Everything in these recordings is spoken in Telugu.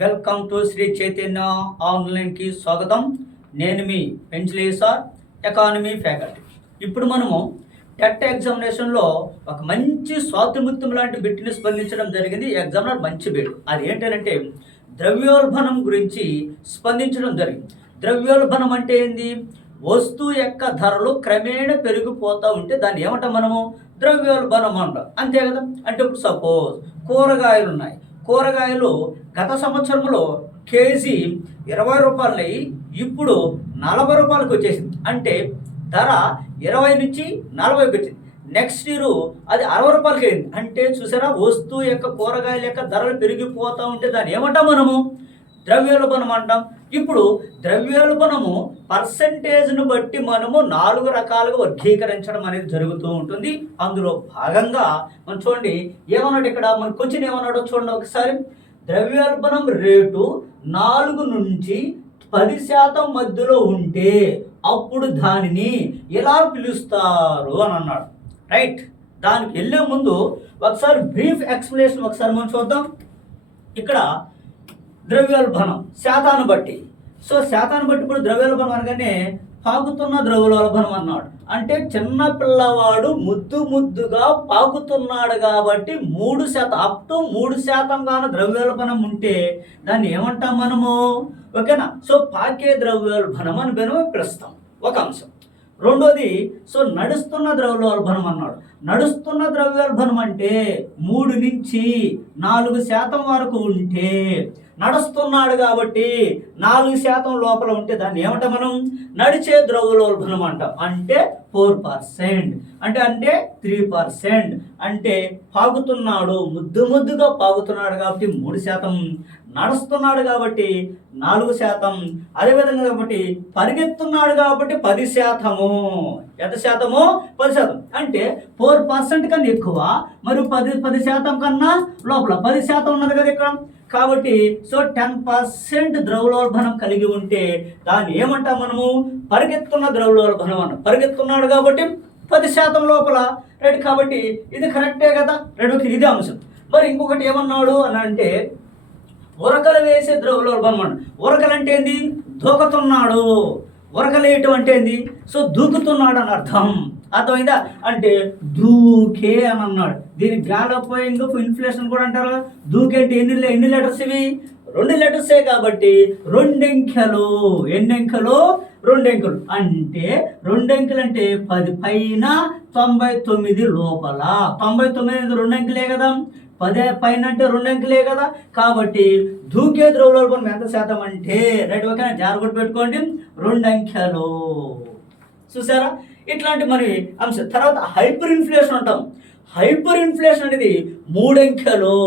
వెల్కమ్ టు శ్రీ చైతన్య ఆన్లైన్కి స్వాగతం. నేను మీ పెంచలే సార్, ఎకానమీ ఫ్యాకల్టీ. ఇప్పుడు మనము టెట్ ఎగ్జామినేషన్లో ఒక మంచి స్వాతిముత్యం లాంటి బిట్ని స్పందించడం జరిగింది. ఈ ఎగ్జామ్లో మంచి బిట్ అది ఏంటంటే ద్రవ్యోల్బణం గురించి స్పందించడం జరిగింది. ద్రవ్యోల్బణం అంటే ఏంది? వస్తువు యొక్క ధరలు క్రమేణా పెరిగిపోతూ ఉంటే దాన్ని ఏమంటాం మనము? ద్రవ్యోల్బణం అంటాం. అంతే కదా. అంటే ఇప్పుడు సపోజ్ కూరగాయలు ఉన్నాయి. కూరగాయలు గత సంవత్సరంలో కేజీ 20 రూపాయలు ఇప్పుడు 40 రూపాయలకు వచ్చేసింది. అంటే ధర 20 నుంచి 40కి వచ్చింది. నెక్స్ట్ ఇయర్ అది 60 రూపాయలకి అయింది. అంటే చూసారా, వస్తువు యొక్క కూరగాయల యొక్క ధరలు పెరిగిపోతూ ఉంటే దాన్ని ఏమంటాం మనము? ద్రవ్యోల్బణం అంటాం. ఇప్పుడు ద్రవ్యోల్బణము పర్సంటేజ్ను బట్టి మనము 4 రకాలుగా వర్గీకరించడం అనేది జరుగుతూ ఉంటుంది. అందులో భాగంగా మనం చూడండి ఏమన్నాడు ఇక్కడ, మన క్వశ్చన్ ఏమన్నాడో చూడండి ఒకసారి. ద్రవ్యోల్బణం రేటు 4 నుంచి 10% మధ్యలో ఉంటే అప్పుడు దానిని ఎలా పిలుస్తారు అని అన్నాడు. రైట్, దానికి వెళ్ళే ముందు ఒకసారి బ్రీఫ్ ఎక్స్ప్లెనేషన్ ఒకసారి మనం చూద్దాం. ఇక్కడ ద్రవ్యోల్బణం శాతాన్ని బట్టి. సో శాతాన్ని బట్టి ఇప్పుడు ద్రవ్యోల్బణం అనగానే పాకుతున్న ద్రవ్యోల్బణం అన్నాడు. అంటే చిన్న పిల్లవాడు ముద్దుగా పాకుతున్నాడు కాబట్టి 3% అప్ టు 3% గాను ద్రవ్యోల్బణం ఉంటే దాన్ని ఏమంటాం మనము? ఓకేనా. సో పాకే ద్రవ్యోల్బణం అని పిలుస్తాం. ఒక అంశం. రెండోది, సో నడుస్తున్న ద్రవ్యోల్బణం అన్నాడు. నడుస్తున్న ద్రవ్యోల్బణం అంటే 3 నుంచి 4% వరకు ఉంటే, నడుస్తున్నాడు కాబట్టి 4% లోపల ఉంటే దాన్ని ఏమంటాం మనం? నడిచే ద్రవ్యోల్బణం అంటాం. అంటే 4%, అంటే 3%. అంటే పాకుతున్నాడు, ముద్దుగా పాకుతున్నాడు కాబట్టి 3%, నడుస్తున్నాడు కాబట్టి 4%, అదేవిధంగా కాబట్టి పరిగెత్తున్నాడు కాబట్టి 10%. ఎంత శాతము? 10%. అంటే 4% కన్నా ఎక్కువ, మరి 10% కన్నా లోపల 10% ఉన్నది కదా ఇక్కడ. కాబట్టి సో 10% ద్రవ్యోల్బణం కలిగి ఉంటే దాన్ని ఏమంటాం మనము? పరిగెత్తున్న ద్రవ్యోల్బణం అన్న. పరిగెత్తున్నాడు కాబట్టి 10% లోపల. రైట్, కాబట్టి ఇది కరెక్టే కదా. రైట్, ఇది అంశం. మరి ఇంకొకటి ఏమన్నాడు అని అంటే ఉరకలు వేసే ద్రవ్యోల్బణం అన్నాడు. ఉరకలు అంటే ఏంది? దూకుతున్నాడు. ఉరకలేయటం అంటే ఏంది? సో దూకుతున్నాడు అని అర్థం. అర్థమైందా? అంటే దూకే అని అన్నాడు. దీనికి గ్యాలపోయింగ్ ఇన్ఫ్లేషన్ కూడా అంటారు. దూకే అంటే ఎన్ని లెటర్స్ ఇవి? 2 లెటర్సే కాబట్టి 2 అంకెలు. ఎన్ని అంకెలు? 2 అంకెలు. అంటే 2 అంకెలు అంటే 10 పైన 99 లోపల. 99 2 అంకెలే కదా. 10 పైన అంటే 2 అంకెలే కదా. కాబట్టి దూకే ద్రవ్యోల్బణం ఎంత శాతం అంటే, రైట్ ఓకేనా, జాగ్రత్త పెట్టుకోండి, 2 అంకెలు. చూసారా, ఇట్లాంటి మరి అంశం. తర్వాత హైపర్ ఇన్ఫ్లేషన్ అంటాం. హైపర్ ఇన్ఫ్లేషన్ అనేది 3 అంకెలు.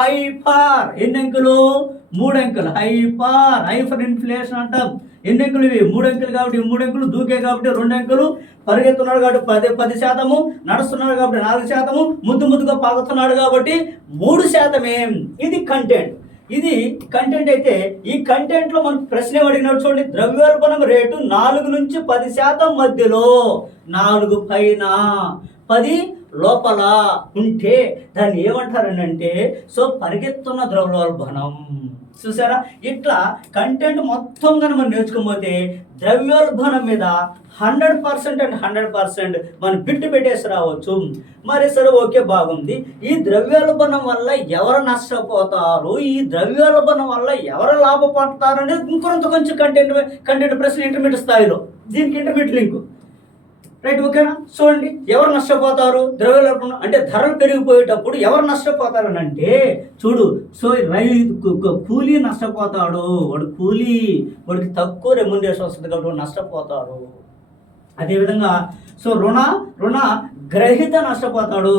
హైపర్ ఎన్ని అంకెలు? 3 అంకెలు. హైపర్ ఇన్ఫ్లేషన్ అంటాం. ఎన్ని అంకెలు ఇవి? 3 అంకెలు కాబట్టి 3 అంకెలు. దూకే కాబట్టి 2 అంకెలు. పరిగెత్తున్నాడు కాబట్టి 10%, నడుస్తున్నాడు కాబట్టి 4%, ముద్దుగా పాకుతున్నాడు కాబట్టి 3%. ఇది కంటెంట్. ఇది కంటెంట్ అయితే ఈ కంటెంట్లో మనకు ప్రశ్న అడిగినాడు చూడండి. ద్రవ్యోల్బణం రేటు 4 నుంచి 10% మధ్యలో, 4 పైన 10 లోపల ఉంటే దాన్ని ఏమంటారని అంటే సో పరిగెత్తున్న ద్రవ్యోల్బణం. చూసారా, ఇట్లా కంటెంట్ మొత్తం కనుక మనం నేర్చుకోకపోతే ద్రవ్యోల్బణం మీద 100% అండ్ 100% మనం బిట్టు పెట్టేసి రావచ్చు. మరి సరే, ఓకే, బాగుంది. ఈ ద్రవ్యోల్బణం వల్ల ఎవరు నష్టపోతారు, ఈ ద్రవ్యోల్బణం వల్ల ఎవరు లాభపడతారు అనేది కొంచెం కంటెంట్ ప్రశ్న ఇంటర్మీడియట్ స్థాయిలో. దీనికి ఇంటర్మీడియట్ లింక్. రైట్ ఓకేనా. చూడండి, ఎవరు నష్టపోతారు? ద్రవ్యోల్బణం అంటే ధరలు పెరిగిపోయేటప్పుడు ఎవరు నష్టపోతారు అని అంటే చూడు. సో కూలీ నష్టపోతాడు. వాడికి తక్కువ రెమ్యునరేషన్ వస్తుంది కాబట్టి వాడు నష్టపోతాడు. అదేవిధంగా సో రుణ గ్రహీత నష్టపోతాడు.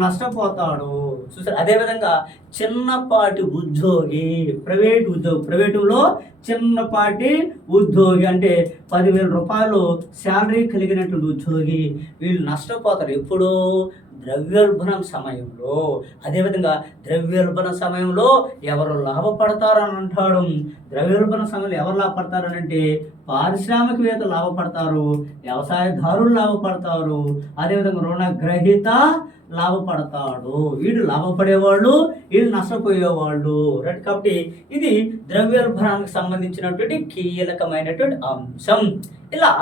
నష్టపోతాడు. చూసారు. అదేవిధంగా చిన్నపాటి ఉద్యోగి, ప్రైవేటులో చిన్నపాటి ఉద్యోగి అంటే 10,000 రూపాయలు శాలరీ కలిగినటువంటి ఉద్యోగి, వీళ్ళు నష్టపోతారు. ఎప్పుడు? ద్రవ్యోల్బణం సమయంలో. అదేవిధంగా ద్రవ్యోల్బణ సమయంలో ఎవరు లాభపడతారని అంటాడు. ద్రవ్యోల్బణ సమయంలో ఎవరు లాభపడతారని అంటే పారిశ్రామికవేత్తలు లాభపడతారు, వ్యవసాయదారులు లాభపడతారు, అదేవిధంగా రుణగ్రహీత లాభపడతాడు. వీడు లాభపడేవాళ్ళు, వీళ్ళు నష్టపోయేవాళ్ళు. రైట్. కాబట్టి ఇది ద్రవ్యోల్బణానికి సంబంధించినటువంటి కీలకమైనటువంటి అంశం. ఇలా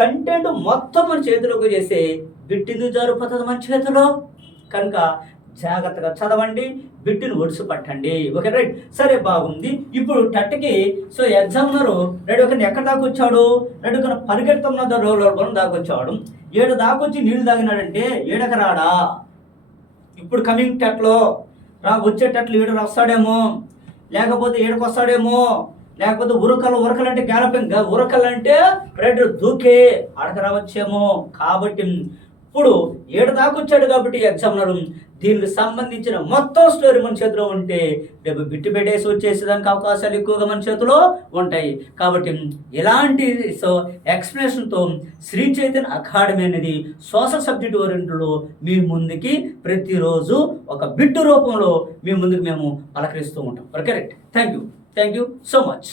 కంటెంట్ మొత్తం మన చేతిలోకి చేసే బిట్టింది జారిపోతుంది మన చేతిలో. కనుక జాగ్రత్తగా చదవండి, బిట్టును ఒడిసి పట్టండి. Okay right. సరే, బాగుంది. ఇప్పుడు టెట్కి ఎగ్జామినరు ఒకరిని ఎక్కడ దాకా వచ్చాడు, ఒకరిని పరిగెడుతున్న రోడ్డు దాకా వచ్చాడు. 7 దాకా వచ్చి నీళ్లు తాగినాడంటే 7కి రాడా? ఇప్పుడు కమింగ్ టెట్లో వచ్చే టెట్లు 7 వస్తాడేమో, లేకపోతే 7కి వస్తాడేమో, లేకపోతే ఉరకలంటే గ్యాలపింగ్, ఉరకలంటే దూకే అడగ రావచ్చేమో. కాబట్టి ఇప్పుడు 7 దాకా వచ్చాడు కాబట్టి ఎగ్జామినర్ దీనికి సంబంధించిన మొత్తం స్టోరీ మన చేతిలో ఉంటే రేపు బిట్టు పెట్టేసి వచ్చేసేదానికి అవకాశాలు ఎక్కువగా మన చేతిలో ఉంటాయి. కాబట్టి ఇలాంటి ఎక్స్ప్లెనేషన్తో శ్రీ చైతన్య అకాడమీ అనేది సోషల్ సబ్జెక్ట్ ఓరియంటెడ్లో మీ ముందుకి ప్రతిరోజు ఒక బిట్టు రూపంలో మీ ముందుకు మేము పలకరిస్తూ ఉంటాం. Correct. Thank you so much.